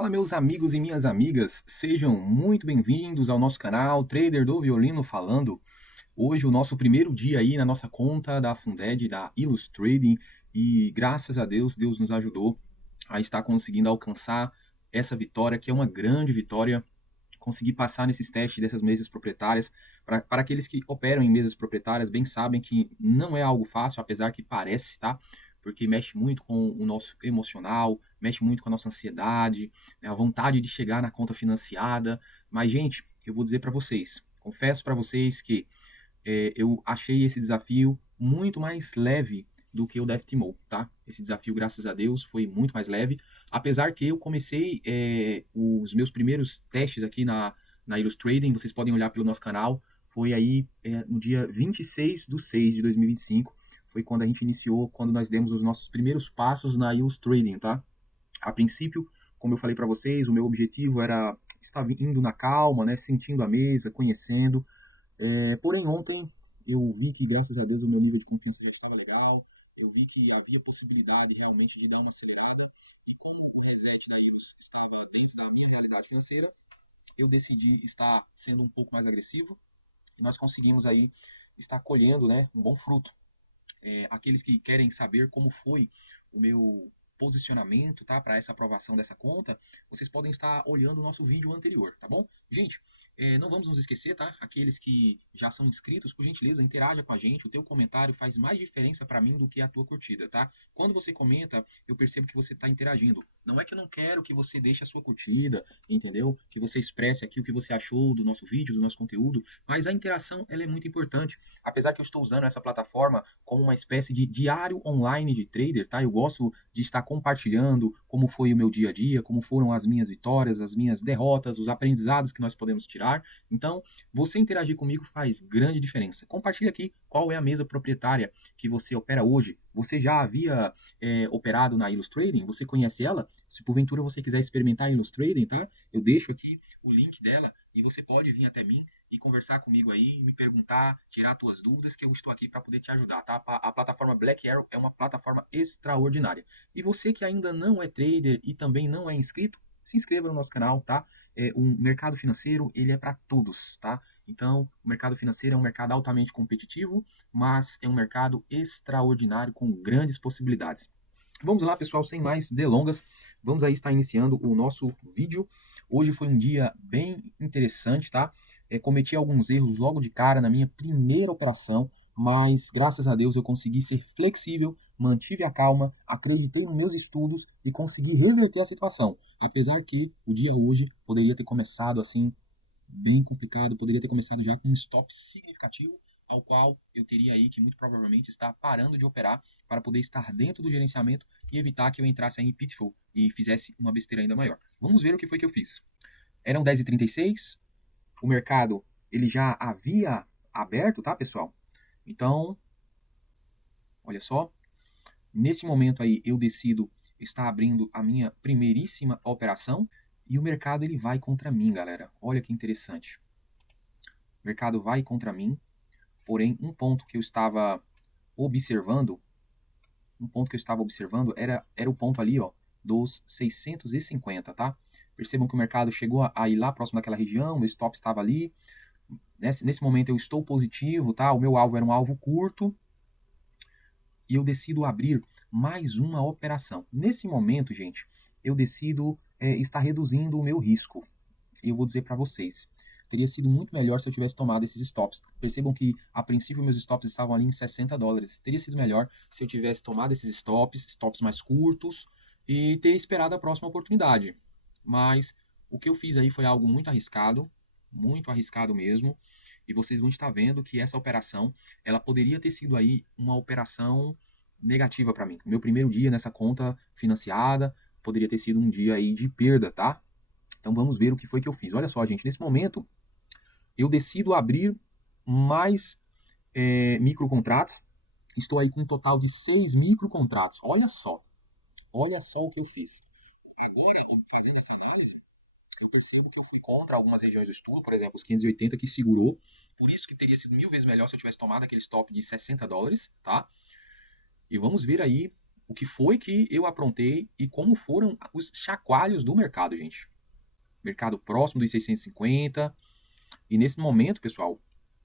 Fala, meus amigos e minhas amigas, sejam muito bem-vindos ao nosso canal Trader do Violino falando. Hoje o nosso primeiro dia aí na nossa conta da Funded, da Illustrading, e graças a Deus, Deus nos ajudou a estar conseguindo alcançar essa vitória, que é uma grande vitória, conseguir passar nesses testes dessas mesas proprietárias. Para aqueles que operam em mesas proprietárias, bem sabem que não é algo fácil, apesar que parece, tá? Porque mexe muito com o nosso emocional, mexe muito com a nossa ansiedade, né, a vontade de chegar na conta financiada. Mas, gente, eu vou dizer para vocês, confesso para vocês que eu achei esse desafio muito mais leve do que o da FTMO, tá? Esse desafio, graças a Deus, foi muito mais leve, apesar que eu comecei os meus primeiros testes aqui na Illustrading, vocês podem olhar pelo nosso canal, foi aí no dia 26/6 de 2025, foi quando a gente iniciou, quando nós demos os nossos primeiros passos na Illustrading, tá? A princípio, como eu falei para vocês, o meu objetivo era estar indo na calma, né, sentindo a mesa, conhecendo. Porém, ontem eu vi que, graças a Deus, o meu nível de confiança já estava legal, eu vi que havia possibilidade realmente de dar uma acelerada, e como o reset da Ilus estava dentro da minha realidade financeira, eu decidi estar sendo um pouco mais agressivo, e nós conseguimos aí estar colhendo, né, um bom fruto. Aqueles que querem saber como foi o meu posicionamento, tá, para essa aprovação dessa conta, vocês podem estar olhando o nosso vídeo anterior, tá bom? Gente, não vamos nos esquecer, tá? Aqueles que já são inscritos, por gentileza, interaja com a gente. O teu comentário faz mais diferença para mim do que a tua curtida, tá? Quando você comenta, eu percebo que você está interagindo. Não é que eu não quero que você deixe a sua curtida, entendeu? Que você expresse aqui o que você achou do nosso vídeo, do nosso conteúdo, mas a interação, ela é muito importante. Apesar que eu estou usando essa plataforma como uma espécie de diário online de trader, tá? Eu gosto de estar compartilhando como foi o meu dia a dia, como foram as minhas vitórias, as minhas derrotas, os aprendizados que nós podemos tirar. Então, você interagir comigo faz grande diferença. Compartilhe aqui qual é a mesa proprietária que você opera hoje. Você já havia operado na Illustrading? Você conhece ela? Se porventura você quiser experimentar a Illustrading, tá? Eu deixo aqui o link dela e você pode vir até mim e conversar comigo aí, me perguntar, tirar tuas dúvidas, que eu estou aqui para poder te ajudar, tá? A plataforma Black Arrow é uma plataforma extraordinária. E você que ainda não é trader e também não é inscrito, se inscreva no nosso canal, tá? O mercado financeiro, ele é para todos, tá? Então, o mercado financeiro é um mercado altamente competitivo, mas é um mercado extraordinário com grandes possibilidades. Vamos lá, pessoal, sem mais delongas, vamos aí estar iniciando o nosso vídeo. Hoje foi um dia bem interessante, tá? Cometi alguns erros logo de cara na minha primeira operação, mas graças a Deus eu consegui ser flexível, mantive a calma, acreditei nos meus estudos e consegui reverter a situação. Apesar que o dia hoje poderia ter começado assim bem complicado, poderia ter começado já com um stop significativo, ao qual eu teria aí que muito provavelmente estar parando de operar para poder estar dentro do gerenciamento e evitar que eu entrasse em pitfall e fizesse uma besteira ainda maior. Vamos ver o que foi que eu fiz. Eram 10h36, o mercado ele já havia aberto, tá, pessoal? Então, olha só, nesse momento aí eu decido estar abrindo a minha primeiríssima operação e o mercado ele vai contra mim, galera. Olha que interessante. O mercado vai contra mim, porém um ponto que eu estava observando, era o ponto ali, ó, dos 650, tá? Percebam que o mercado chegou a ir lá próximo daquela região, meu stop estava ali. Nesse momento eu estou positivo, tá? O meu alvo era um alvo curto e eu decido abrir mais uma operação. Nesse momento, gente, eu decido estar reduzindo o meu risco. E eu vou dizer para vocês, teria sido muito melhor se eu tivesse tomado esses stops. Percebam que, a princípio, meus stops estavam ali em $60. Teria sido melhor se eu tivesse tomado esses stops mais curtos, e ter esperado a próxima oportunidade. Mas o que eu fiz aí foi algo muito arriscado mesmo, e vocês vão estar vendo que essa operação, ela poderia ter sido aí uma operação negativa para mim. Meu primeiro dia nessa conta financiada poderia ter sido um dia aí de perda, tá? Então vamos ver o que foi que eu fiz. Olha só, gente, nesse momento eu decido abrir mais microcontratos. Estou aí com um total de 6 microcontratos. Olha só o que eu fiz. Agora, fazendo essa análise, eu percebo que eu fui contra algumas regiões do estudo, por exemplo, os 580 que segurou, por isso que teria sido 1000 vezes melhor se eu tivesse tomado aquele stop de $60, tá? E vamos ver aí o que foi que eu aprontei e como foram os chacoalhos do mercado, gente. Mercado próximo dos 650. E nesse momento, pessoal,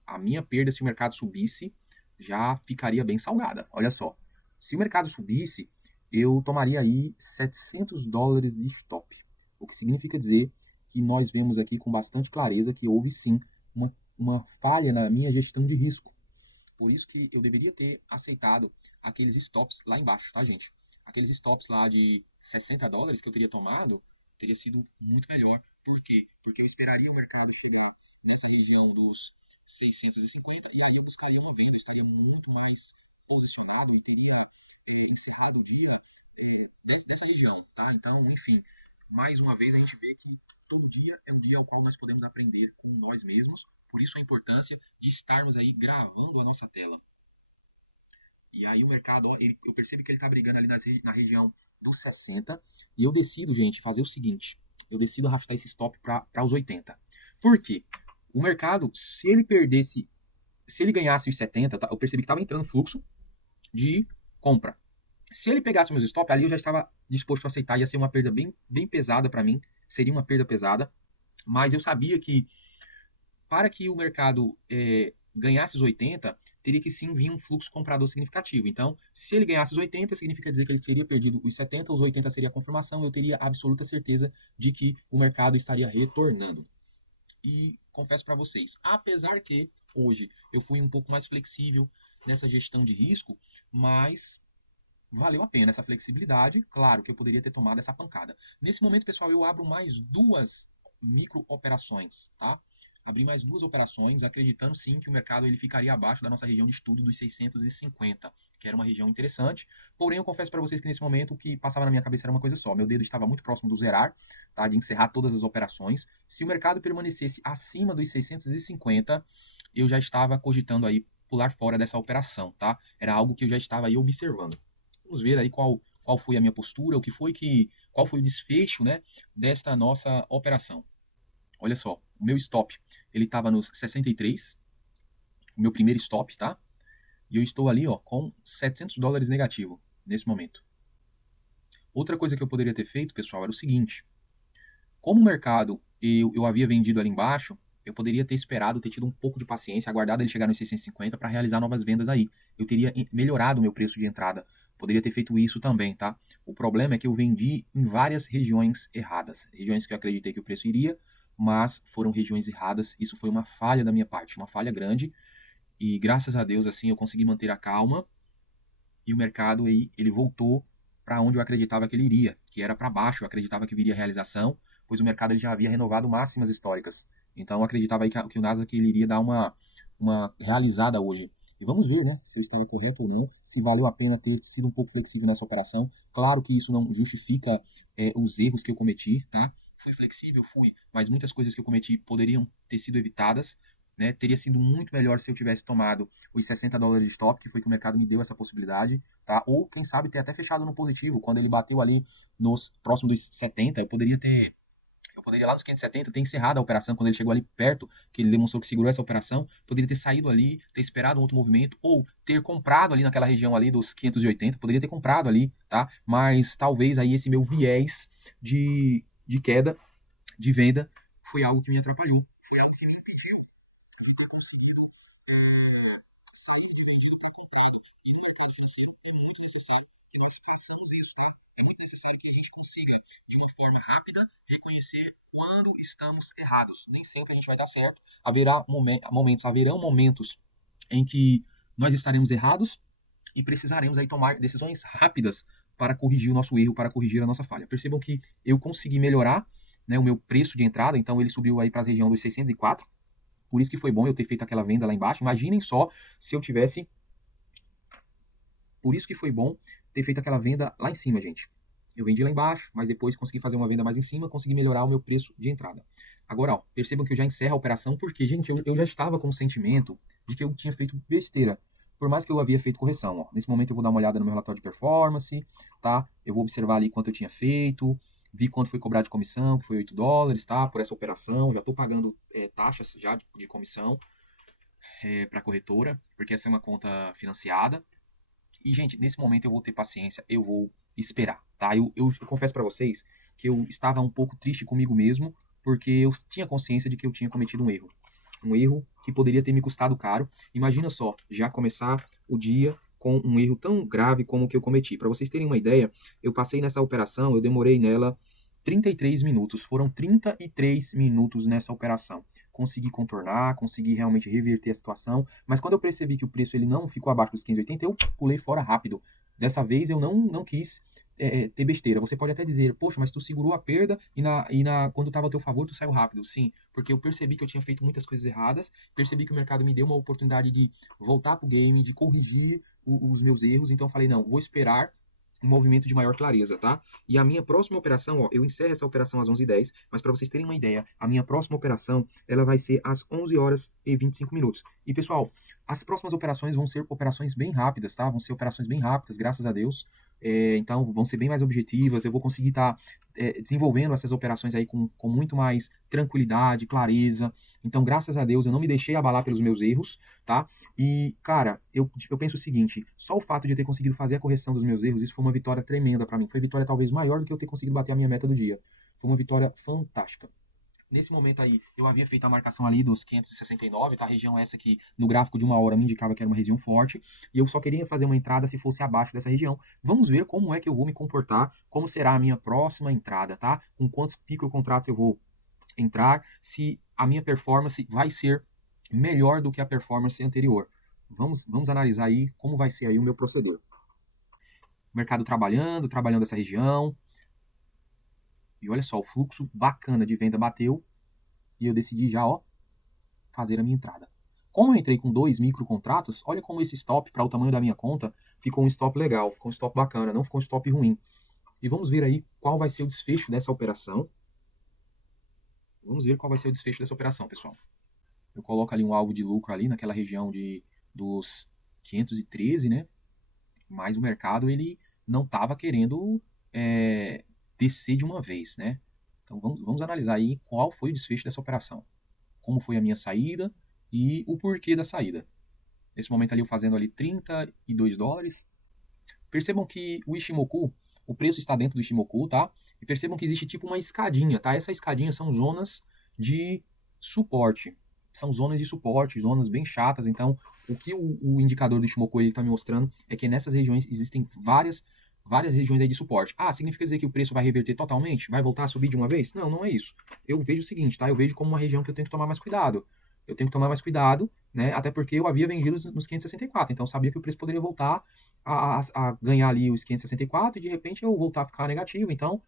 a minha perda, se o mercado subisse, já ficaria bem salgada. Olha só, se o mercado subisse, eu tomaria aí $700 de stop. O que significa dizer que nós vemos aqui com bastante clareza que houve sim uma falha na minha gestão de risco. Por isso que eu deveria ter aceitado aqueles stops lá embaixo, tá, gente? Aqueles stops lá de $60 que eu teria tomado, teria sido muito melhor. Por quê? Porque eu esperaria o mercado chegar nessa região dos 650 e aí eu buscaria uma venda, eu estaria muito mais posicionado e teria encerrado o dia dessa região, tá? Então, enfim, mais uma vez a gente vê que todo dia é um dia ao qual nós podemos aprender com nós mesmos, por isso a importância de estarmos aí gravando a nossa tela. E aí o mercado, ó, eu percebo que ele está brigando ali na região dos 60, e eu decido, gente, fazer o seguinte, eu decido arrastar esse stop para os 80. Por quê? O mercado, se ele ganhasse os 70, eu percebi que estava entrando fluxo de compra. Se ele pegasse meus stop, ali eu já estava disposto a aceitar, ia ser uma perda bem, bem pesada para mim, seria uma perda pesada, mas eu sabia que para que o mercado ganhasse os 80, teria que sim vir um fluxo comprador significativo. Então, se ele ganhasse os 80, significa dizer que ele teria perdido os 70, os 80 seria a confirmação, eu teria absoluta certeza de que o mercado estaria retornando. E confesso para vocês, apesar que hoje eu fui um pouco mais flexível nessa gestão de risco, mas valeu a pena essa flexibilidade. Claro que eu poderia ter tomado essa pancada. Nesse momento, pessoal, eu abro mais 2 micro operações, tá? Abri mais 2 operações, acreditando sim que o mercado ele ficaria abaixo da nossa região de estudo dos 650, que era uma região interessante. Porém, eu confesso para vocês que nesse momento o que passava na minha cabeça era uma coisa só. Meu dedo estava muito próximo do zerar, tá? De encerrar todas as operações. Se o mercado permanecesse acima dos 650, eu já estava cogitando aí pular fora dessa operação, tá? Era algo que eu já estava aí observando. Vamos ver aí qual foi a minha postura, qual foi o desfecho, né, desta nossa operação. Olha só, o meu stop, ele estava nos 63, o meu primeiro stop, tá? E eu estou ali, ó, com $700 negativo nesse momento. Outra coisa que eu poderia ter feito, pessoal, era o seguinte: como o mercado eu havia vendido ali embaixo, eu poderia ter esperado, ter tido um pouco de paciência, aguardado ele chegar nos 650 para realizar novas vendas aí. Eu teria melhorado o meu preço de entrada. Poderia ter feito isso também, tá? O problema é que eu vendi em várias regiões erradas. Regiões que eu acreditei que o preço iria, mas foram regiões erradas. Isso foi uma falha da minha parte, uma falha grande. E graças a Deus, assim, eu consegui manter a calma. E o mercado aí, ele voltou para onde eu acreditava que ele iria, que era para baixo. Eu acreditava que viria realização, pois o mercado ele já havia renovado máximas históricas. Então eu acreditava aí que o Nasdaq ele iria dar uma realizada hoje. E vamos ver, né, se eu estava correto ou não, se valeu a pena ter sido um pouco flexível nessa operação. Claro que isso não justifica os erros que eu cometi, tá? Fui flexível, fui, mas muitas coisas que eu cometi poderiam ter sido evitadas, né? Teria sido muito melhor se eu tivesse tomado os $60 de stop, que foi que o mercado me deu essa possibilidade, tá? Ou quem sabe ter até fechado no positivo, quando ele bateu ali nos próximos dos 70, eu poderia lá nos 570 ter encerrado a operação quando ele chegou ali perto, que ele demonstrou que segurou essa operação, poderia ter saído ali, ter esperado um outro movimento, ou ter comprado ali naquela região ali dos 580, poderia ter comprado ali, tá? Mas talvez aí esse meu viés de queda, de venda, foi algo que me atrapalhou, foi algo que me impediu de ter conseguido sair de vendido para comprado. E no mercado financeiro é muito necessário que nós façamos isso, tá? É muito necessário que a gente consiga, de uma forma rápida, reconhecer quando estamos errados. Nem sempre a gente vai dar certo. Haverão momentos em que nós estaremos errados e precisaremos aí tomar decisões rápidas para corrigir o nosso erro, para corrigir a nossa falha. Percebam que eu consegui melhorar, né, o meu preço de entrada, então ele subiu aí para a região dos 604. Por isso que foi bom eu ter feito aquela venda lá embaixo. Imaginem só se eu tivesse... Por isso que foi bom ter feito aquela venda lá em cima, gente. Eu vendi lá embaixo, mas depois consegui fazer uma venda mais em cima, consegui melhorar o meu preço de entrada. Agora, ó, percebam que eu já encerro a operação, porque, gente, eu já estava com o sentimento de que eu tinha feito besteira. Por mais que eu havia feito correção, ó. Nesse momento eu vou dar uma olhada no meu relatório de performance, tá? Eu vou observar ali quanto eu tinha feito, vi quanto foi cobrado de comissão, que foi $8, tá? Por essa operação, já estou pagando taxas já de comissão para a corretora, porque essa é uma conta financiada. E, gente, nesse momento eu vou ter paciência, eu vou esperar, tá? Eu confesso para vocês que eu estava um pouco triste comigo mesmo, porque eu tinha consciência de que eu tinha cometido um erro. Um erro que poderia ter me custado caro. Imagina só, já começar o dia com um erro tão grave como o que eu cometi. Para vocês terem uma ideia, eu passei nessa operação, eu demorei nela 33 minutos. Foram 33 minutos nessa operação. Consegui contornar, consegui realmente reverter a situação, mas quando eu percebi que o preço ele não ficou abaixo dos 580, eu pulei fora rápido. Dessa vez eu não quis ter besteira. Você pode até dizer, poxa, mas tu segurou a perda quando estava a teu favor, tu saiu rápido. Sim, porque eu percebi que eu tinha feito muitas coisas erradas, percebi que o mercado me deu uma oportunidade de voltar pro game, de corrigir os meus erros, então eu falei, não, vou esperar um movimento de maior clareza, tá? E a minha próxima operação, ó, eu encerro essa operação às 11h10, mas para vocês terem uma ideia, a minha próxima operação, ela vai ser às 11h25. E, pessoal, as próximas operações vão ser operações bem rápidas, tá? Vão ser operações bem rápidas, graças a Deus. Então, vão ser bem mais objetivas, eu vou conseguir estar desenvolvendo essas operações aí com muito mais tranquilidade, clareza. Então, graças a Deus, eu não me deixei abalar pelos meus erros, tá? E, cara, eu penso o seguinte, só o fato de eu ter conseguido fazer a correção dos meus erros, isso foi uma vitória tremenda para mim. Foi vitória talvez maior do que eu ter conseguido bater a minha meta do dia. Foi uma vitória fantástica. Nesse momento aí, eu havia feito a marcação ali dos 569, tá? A região essa que no gráfico de 1 hora me indicava que era uma região forte, e eu só queria fazer uma entrada se fosse abaixo dessa região. Vamos ver como é que eu vou me comportar, como será a minha próxima entrada, tá? Com quantos microcontratos eu vou entrar, se a minha performance vai ser melhor do que a performance anterior. Vamos analisar aí como vai ser aí o meu proceder. Mercado trabalhando essa região. E olha só, o fluxo bacana de venda bateu e eu decidi já, ó, fazer a minha entrada. Como eu entrei com 2 microcontratos, olha como esse stop, para o tamanho da minha conta, ficou um stop legal, ficou um stop bacana, não ficou um stop ruim. E vamos ver aí qual vai ser o desfecho dessa operação. Vamos ver qual vai ser o desfecho dessa operação, pessoal. Eu coloco ali um alvo de lucro ali naquela região dos 513, né? Mas o mercado ele não estava querendo descer de uma vez, né? Então vamos analisar aí qual foi o desfecho dessa operação. Como foi a minha saída e o porquê da saída. Nesse momento ali eu fazendo ali $32. Percebam que o Ishimoku, o preço está dentro do Ishimoku, tá? E percebam que existe tipo uma escadinha, tá? Essa escadinha são zonas de suporte. São zonas de suporte, zonas bem chatas. Então, o que o indicador do Ishimoku está me mostrando é que nessas regiões existem várias regiões aí de suporte. Ah, significa dizer que o preço vai reverter totalmente? Vai voltar a subir de uma vez? Não, não é isso. Eu vejo o seguinte, tá? Eu vejo como uma região que eu tenho que tomar mais cuidado. Eu tenho que tomar mais cuidado, né? Até porque eu havia vendido nos 564, então eu sabia que o preço poderia voltar a ganhar ali os 564 e de repente eu voltar a ficar negativo. Então,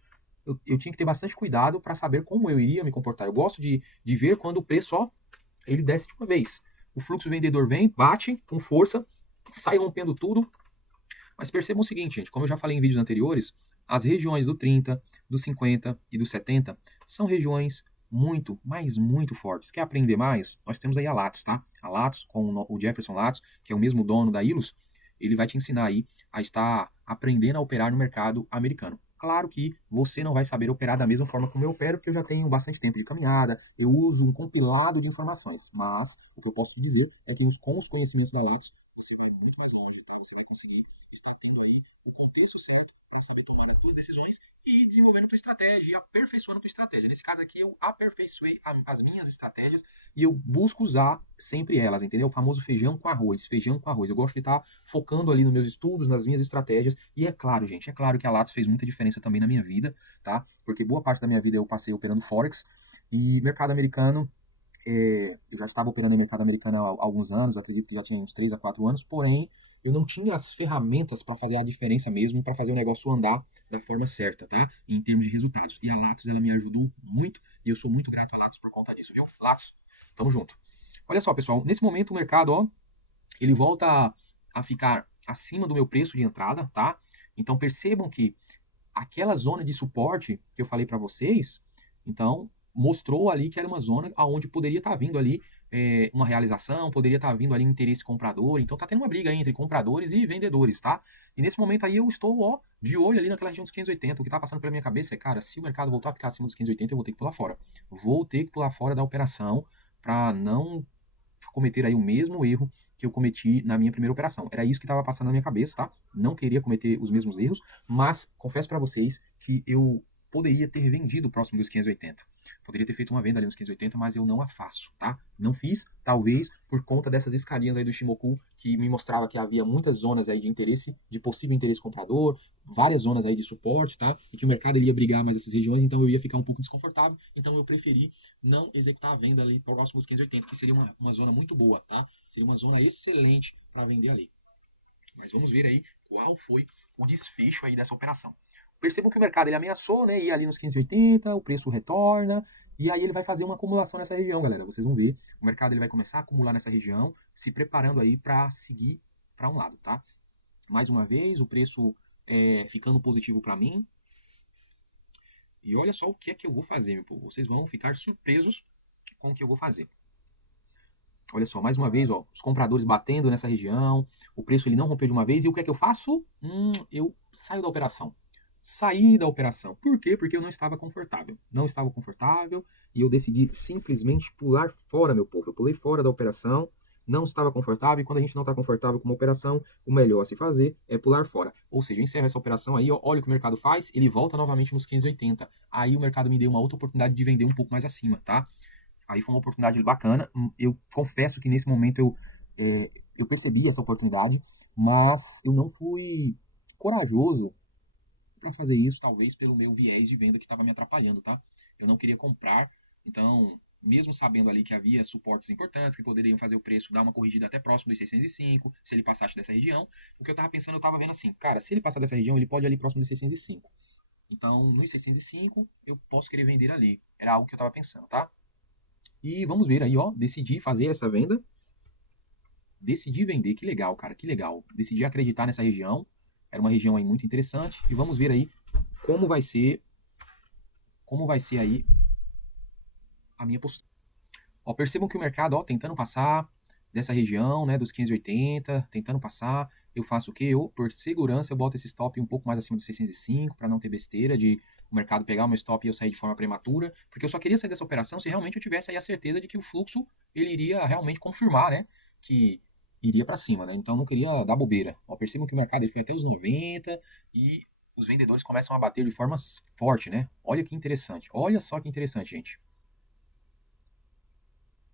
eu tinha que ter bastante cuidado para saber como eu iria me comportar. Eu gosto de ver quando o preço, ó, ele desce de uma vez. O fluxo vendedor vem, bate com força, sai rompendo tudo. Mas percebam o seguinte, gente, como eu já falei em vídeos anteriores, as regiões do 30, do 50 e do 70 são regiões muito, mas muito fortes. Quer aprender mais? Nós temos aí a Latos, tá? A Latos, com o Jefferson Latos, que é o mesmo dono da Ilus, ele vai te ensinar aí a estar aprendendo a operar no mercado americano. Claro que você não vai saber operar da mesma forma como eu opero, porque eu já tenho bastante tempo de caminhada, eu uso um compilado de informações, mas o que eu posso te dizer é que com os conhecimentos da Latos, você vai muito mais longe, tá? Você vai conseguir estar tendo aí o contexto certo para saber tomar as tuas decisões e ir desenvolvendo a tua estratégia e aperfeiçoando a tua estratégia. Nesse caso aqui, eu aperfeiçoei as minhas estratégias e eu busco usar sempre elas, entendeu? O famoso feijão com arroz, feijão com arroz. Eu gosto de estar focando ali nos meus estudos, nas minhas estratégias. E é claro, gente, é claro que a Latos fez muita diferença também na minha vida, tá? Porque boa parte da minha vida eu passei operando Forex e mercado americano. Eu já estava operando em mercado americano há alguns anos, acredito que já tinha uns 3 a 4 anos, porém, eu não tinha as ferramentas para fazer a diferença mesmo, para fazer o negócio andar da forma certa, tá? Em termos de resultados. E a Latos, ela me ajudou muito, e eu sou muito grato a Latos por conta disso, viu? Latos, tamo junto. Olha só, pessoal, nesse momento o mercado, ó, ele volta a ficar acima do meu preço de entrada, tá? Então percebam que aquela zona de suporte que eu falei para vocês, então mostrou ali que era uma zona aonde poderia estar vindo ali uma realização, poderia estar vindo ali interesse comprador, então tá tendo uma briga aí entre compradores e vendedores, tá? E nesse momento aí eu estou, ó, de olho ali naquela região dos 580, o que tá passando pela minha cabeça é, cara, se o mercado voltar a ficar acima dos 580, eu vou ter que pular fora. Vou ter que pular fora da operação para não cometer aí o mesmo erro que eu cometi na minha primeira operação. Era isso que estava passando na minha cabeça, tá? Não queria cometer os mesmos erros, mas confesso para vocês que eu poderia ter vendido próximo dos 580. Poderia ter feito uma venda ali nos 580, mas eu não a faço, tá? Não fiz, talvez por conta dessas escalinhas aí do Shimoku, que me mostrava que havia muitas zonas aí de interesse, de possível interesse comprador, várias zonas aí de suporte, tá? E que o mercado ele ia brigar mais essas regiões, então eu ia ficar um pouco desconfortável, então eu preferi não executar a venda ali próximo dos 580, que seria uma zona muito boa, tá? Seria uma zona excelente para vender ali. Mas vamos ver aí qual foi o desfecho aí dessa operação. Percebam que o mercado ele ameaçou, né, ir ali nos 580, o preço retorna, e aí ele vai fazer uma acumulação nessa região, galera. Vocês vão ver, o mercado ele vai começar a acumular nessa região, se preparando aí para seguir para um lado, tá? Mais uma vez, o preço ficando positivo para mim. E olha só o que é que eu vou fazer, meu povo. Vocês vão ficar surpresos com o que eu vou fazer. Olha só, mais uma vez, ó, os compradores batendo nessa região, o preço ele não rompeu de uma vez, e o que é que eu faço? Eu saio da operação. Saí da operação. Por quê? Porque eu não estava confortável. Não estava confortável e eu decidi simplesmente pular fora, meu povo. Eu pulei fora da operação, não estava confortável, e quando a gente não está confortável com uma operação, o melhor a se fazer é pular fora. Ou seja, eu encerro essa operação aí, ó, olha o que o mercado faz, ele volta novamente nos 580. Aí o mercado me deu uma outra oportunidade de vender um pouco mais acima, tá? Aí foi uma oportunidade bacana. Eu confesso que nesse momento eu percebi essa oportunidade, mas eu não fui corajoso para fazer isso, talvez pelo meu viés de venda que estava me atrapalhando, tá? Eu não queria comprar, então, mesmo sabendo ali que havia suportes importantes que poderiam fazer o preço dar uma corrigida até próximo dos 605, se ele passasse dessa região, o que eu estava pensando, eu estava vendo assim, cara, se ele passar dessa região, ele pode ir ali próximo dos 605. Então, nos 605, eu posso querer vender ali. Era algo que eu estava pensando, tá? E vamos ver aí, ó, decidi fazer essa venda. Decidi vender, que legal, cara, que legal. Decidi acreditar nessa região. Era uma região aí muito interessante. E vamos ver aí como vai ser aí a minha postura. Ó, percebam que o mercado, ó, tentando passar dessa região, né, dos 580, tentando passar. Eu faço o quê? Eu, por segurança, eu boto esse stop um pouco mais acima dos 605 para não ter besteira de o mercado pegar o meu stop e eu sair de forma prematura, porque eu só queria sair dessa operação se realmente eu tivesse aí a certeza de que o fluxo ele iria realmente confirmar, né, que iria para cima, né? Então não queria dar bobeira. Ó, percebam que o mercado ele foi até os 90 e os vendedores começam a bater de forma forte, né? Olha que interessante. Olha só que interessante, gente.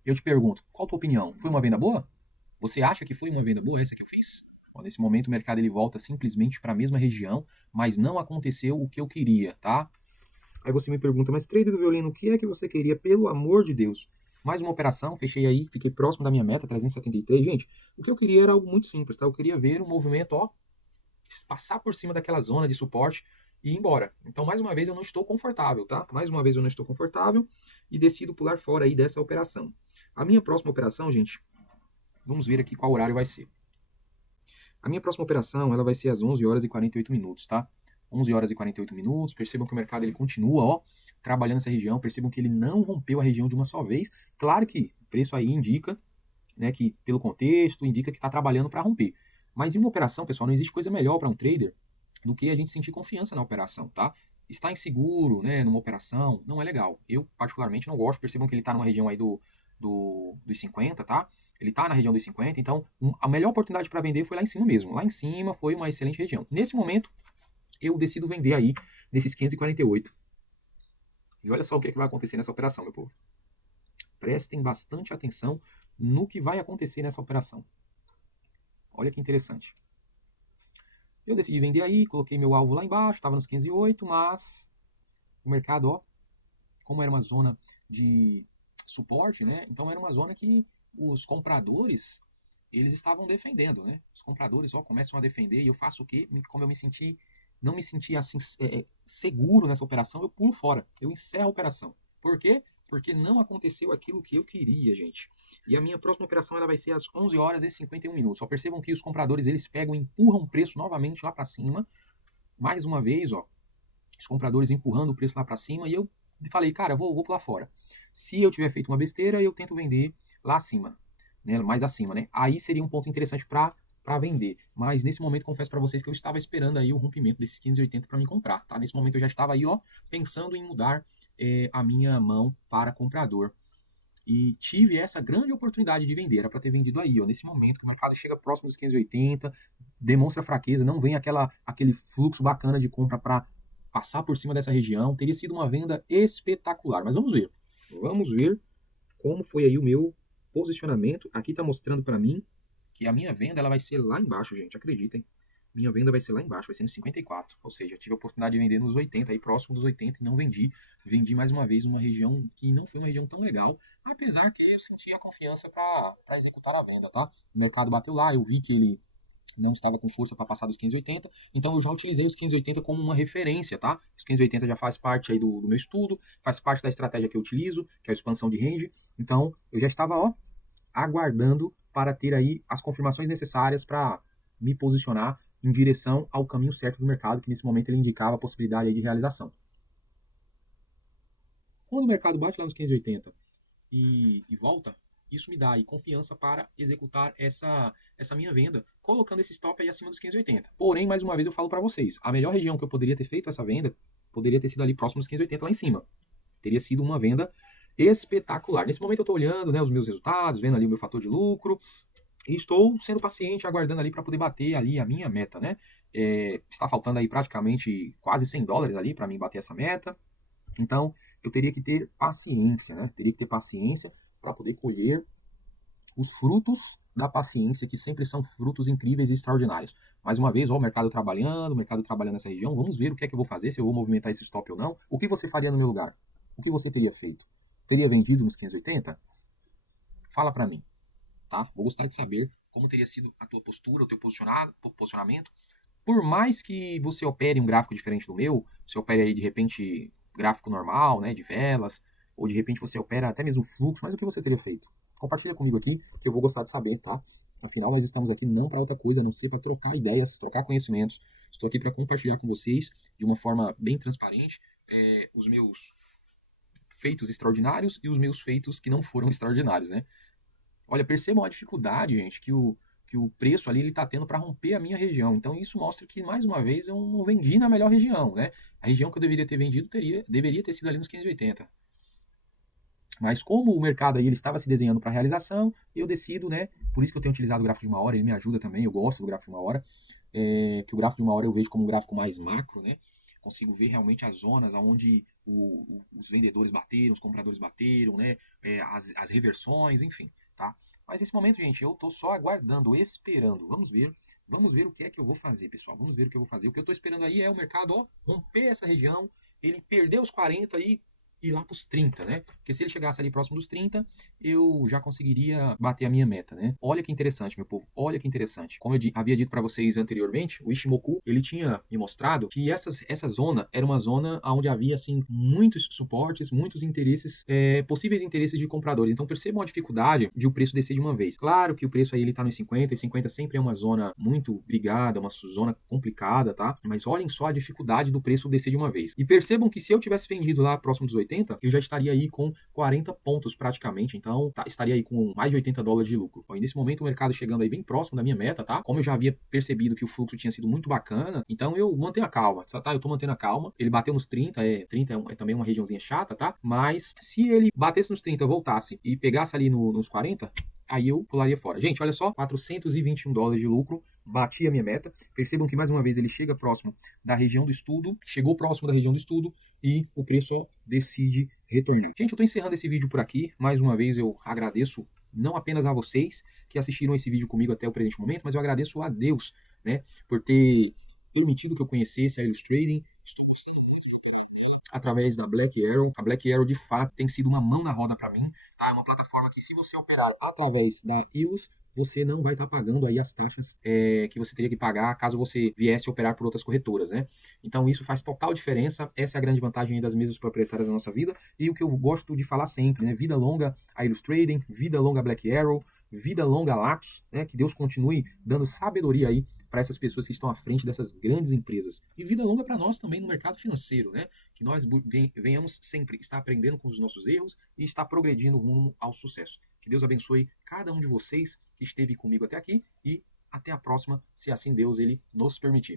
Eu te pergunto, qual a tua opinião? Foi uma venda boa? Você acha que foi uma venda boa essa que eu fiz? Bom, nesse momento o mercado ele volta simplesmente para a mesma região, mas não aconteceu o que eu queria, tá? Aí você me pergunta, mas trader do violino, o que é que você queria, pelo amor de Deus? Mais uma operação, fechei aí, fiquei próximo da minha meta, 373. Gente, o que eu queria era algo muito simples, tá? Eu queria ver o movimento, ó, passar por cima daquela zona de suporte e ir embora. Então, mais uma vez, eu não estou confortável, tá? Mais uma vez, eu não estou confortável e decido pular fora aí dessa operação. A minha próxima operação, gente, vamos ver aqui qual horário vai ser. A minha próxima operação, ela vai ser às 11 horas e 48 minutos, tá? 11 horas e 48 minutos. Percebam que o mercado ele continua, ó, trabalhando nessa região. Percebam que ele não rompeu a região de uma só vez. Claro que o preço aí indica, né, que pelo contexto, indica que está trabalhando para romper. Mas em uma operação, pessoal, não existe coisa melhor para um trader do que a gente sentir confiança na operação, tá? Estar inseguro, né, numa operação, não é legal. Eu, particularmente, não gosto. Percebam que ele está numa região aí dos 50, tá? Ele está na região dos 50, então a melhor oportunidade para vender foi lá em cima mesmo. Lá em cima foi uma excelente região. Nesse momento, eu decido vender aí nesses 548. E olha só o que, é que vai acontecer nessa operação, meu povo. Prestem bastante atenção no que vai acontecer nessa operação. Olha que interessante. Eu decidi vender aí, coloquei meu alvo lá embaixo, estava nos 508, mas o mercado, ó, como era uma zona de suporte, né? Então era uma zona que os compradores, eles estavam defendendo, né? Os compradores, ó, começam a defender e eu faço o quê? Como eu não me senti assim seguro nessa operação, eu pulo fora, eu encerro a operação. Por quê? Porque não aconteceu aquilo que eu queria, gente. E a minha próxima operação ela vai ser às 11 horas e 51 minutos. Só percebam que os compradores, eles pegam e empurram o preço novamente lá para cima. Mais uma vez, ó, os compradores empurrando o preço lá para cima e eu falei, cara, vou pular fora. Se eu tiver feito uma besteira, eu tento vender lá acima, né, mais acima, né? Aí seria um ponto interessante para vender. Mas nesse momento, confesso para vocês que eu estava esperando aí o rompimento desses 15,80 para me comprar, tá? Nesse momento eu já estava aí, ó, pensando em mudar a minha mão para comprador. e tive essa grande oportunidade de vender. Era para ter vendido aí, ó, nesse momento que o mercado chega próximo dos 580, demonstra fraqueza, não vem aquele fluxo bacana de compra para passar por cima dessa região. Teria sido uma venda espetacular. Mas vamos ver. Vamos ver como foi aí o meu posicionamento. Aqui está mostrando para mim que a minha venda ela vai ser lá embaixo, gente. Acreditem. Minha venda vai ser lá embaixo, vai ser nos 54. Ou seja, eu tive a oportunidade de vender nos 80, aí próximo dos 80 e não vendi. Vendi mais uma vez numa região que não foi uma região tão legal, apesar que eu senti a confiança para executar a venda, tá? O mercado bateu lá, eu vi que ele não estava com força para passar dos 580, então eu já utilizei os 580 como uma referência, tá? Os 580 já faz parte aí do meu estudo, faz parte da estratégia que eu utilizo, que é a expansão de range. Então, eu já estava, ó, aguardando para ter aí as confirmações necessárias para me posicionar em direção ao caminho certo do mercado, que nesse momento ele indicava a possibilidade aí de realização. Quando o mercado bate lá nos 580 e volta, isso me dá aí confiança para executar essa minha venda, colocando esse stop aí acima dos 580. Porém, mais uma vez eu falo para vocês, a melhor região que eu poderia ter feito essa venda poderia ter sido ali próximo dos 580 lá em cima. Teria sido uma venda espetacular. Nesse momento eu estou olhando, né, os meus resultados, vendo ali o meu fator de lucro, e estou sendo paciente, aguardando ali para poder bater ali a minha meta, né? Está faltando aí praticamente quase $100 ali para mim bater essa meta. Então, eu teria que ter paciência, né? Teria que ter paciência para poder colher os frutos da paciência, que sempre são frutos incríveis e extraordinários. Mais uma vez, ó, o mercado trabalhando nessa região. Vamos ver o que é que eu vou fazer, se eu vou movimentar esse stop ou não. O que você faria no meu lugar? O que você teria feito? Teria vendido nos 580? Fala para mim, tá? Vou gostar de saber como teria sido a tua postura, o teu posicionamento. Por mais que você opere um gráfico diferente do meu, você opere aí de repente gráfico normal, né, de velas, ou de repente você opera até mesmo fluxo, mas o que você teria feito? Compartilha comigo aqui, que eu vou gostar de saber, tá? Afinal, nós estamos aqui não para outra coisa, a não ser para trocar ideias, trocar conhecimentos. Estou aqui para compartilhar com vocês, de uma forma bem transparente, os meus feitos extraordinários e os meus feitos que não foram extraordinários, né? Olha, percebam a dificuldade, gente, que o preço ali ele está tendo para romper a minha região. Então isso mostra que, mais uma vez, eu não vendi na melhor região, né? A região que eu deveria ter vendido deveria ter sido ali nos 580. Mas como o mercado aí ele estava se desenhando para realização, eu decido, né? Por isso que eu tenho utilizado o gráfico de uma hora, ele me ajuda também, eu gosto do gráfico de uma hora, que o gráfico de uma hora eu vejo como um gráfico mais macro, né? Consigo ver realmente as zonas onde os vendedores bateram, os compradores bateram, né? As reversões, enfim, tá? Mas nesse momento, gente, eu tô só aguardando, esperando. Vamos ver o que é que eu vou fazer, pessoal. Vamos ver o que eu vou fazer. O que eu tô esperando aí é o mercado, ó, romper essa região, ele perder os 40 e ir lá para os 30, né? Porque se ele chegasse ali próximo dos 30, eu já conseguiria bater a minha meta, né? Olha que interessante, meu povo, olha que interessante. Como eu havia dito para vocês anteriormente, o Ishimoku, ele tinha me mostrado que essa zona era uma zona onde havia, assim, muitos suportes, muitos interesses, possíveis interesses de compradores. Então percebam a dificuldade de o preço descer de uma vez. Claro que o preço aí ele tá nos 50, e 50 sempre é uma zona muito brigada, uma zona complicada, tá? Mas olhem só a dificuldade do preço descer de uma vez. E percebam que se eu tivesse vendido lá próximo dos 80, eu já estaria aí com 40 pontos praticamente, então estaria aí com mais de $80 de lucro. E nesse momento o mercado chegando aí bem próximo da minha meta, tá? Como eu já havia percebido que o fluxo tinha sido muito bacana, então eu mantenho a calma, tá? Eu tô mantendo a calma. Ele bateu nos 30, 30 é também uma regiãozinha chata, tá? Mas se ele batesse nos 30, voltasse e pegasse ali nos 40, aí eu pularia fora. Gente, olha só, $421 de lucro, bati a minha meta. Percebam que mais uma vez ele chega próximo da região do estudo, chegou próximo da região do estudo e o preço ó, decide retornar. Gente, eu estou encerrando esse vídeo por aqui. Mais uma vez eu agradeço não apenas a vocês que assistiram esse vídeo comigo até o presente momento, mas eu agradeço a Deus, né, por ter permitido que eu conhecesse a Illustrading. Estou gostando muito de operar nela através da Black Arrow. A Black Arrow, de fato, tem sido uma mão na roda para mim, tá? É uma plataforma que, se você operar através da Illus, você não vai estar pagando aí as taxas que você teria que pagar caso você viesse operar por outras corretoras, né? Então isso faz total diferença. Essa é a grande vantagem das mesas proprietárias da nossa vida e o que eu gosto de falar sempre, né? Vida longa a Illustrading, vida longa a Black Arrow, vida longa a Laxos, né? Que Deus continue dando sabedoria aí para essas pessoas que estão à frente dessas grandes empresas. E vida longa para nós também no mercado financeiro, né? Que nós venhamos sempre estar aprendendo com os nossos erros e estar progredindo rumo ao sucesso. Que Deus abençoe cada um de vocês que esteve comigo até aqui e até a próxima, se assim Deus ele nos permitir.